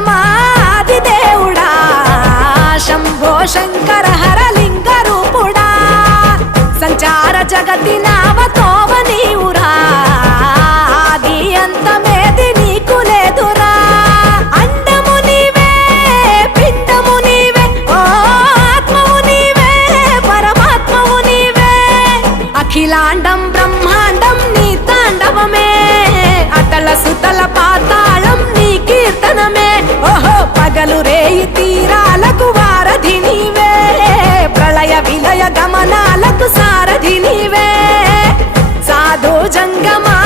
జంగమాది దేవుడా శంభో శంకర హరలింగ రూపుడా సంచార జగతి నావతోవ నీవురా ఆది అంతమేది నీకు లేదురా అండము నీవే పిండము నీవే ఓ ఆత్మవు నీవే పరమాత్మవు నీవే అఖిలాండం బ్రహ్మాండం నీ తాండవమే అతల సుతల పాతాళం నీ కీర్తనమే ఓహో పగలు రేయి తీరాలకు వారధి నీవే ప్రళయ విలయ గమనాలకు సారథి నీవే సాధు జంగమా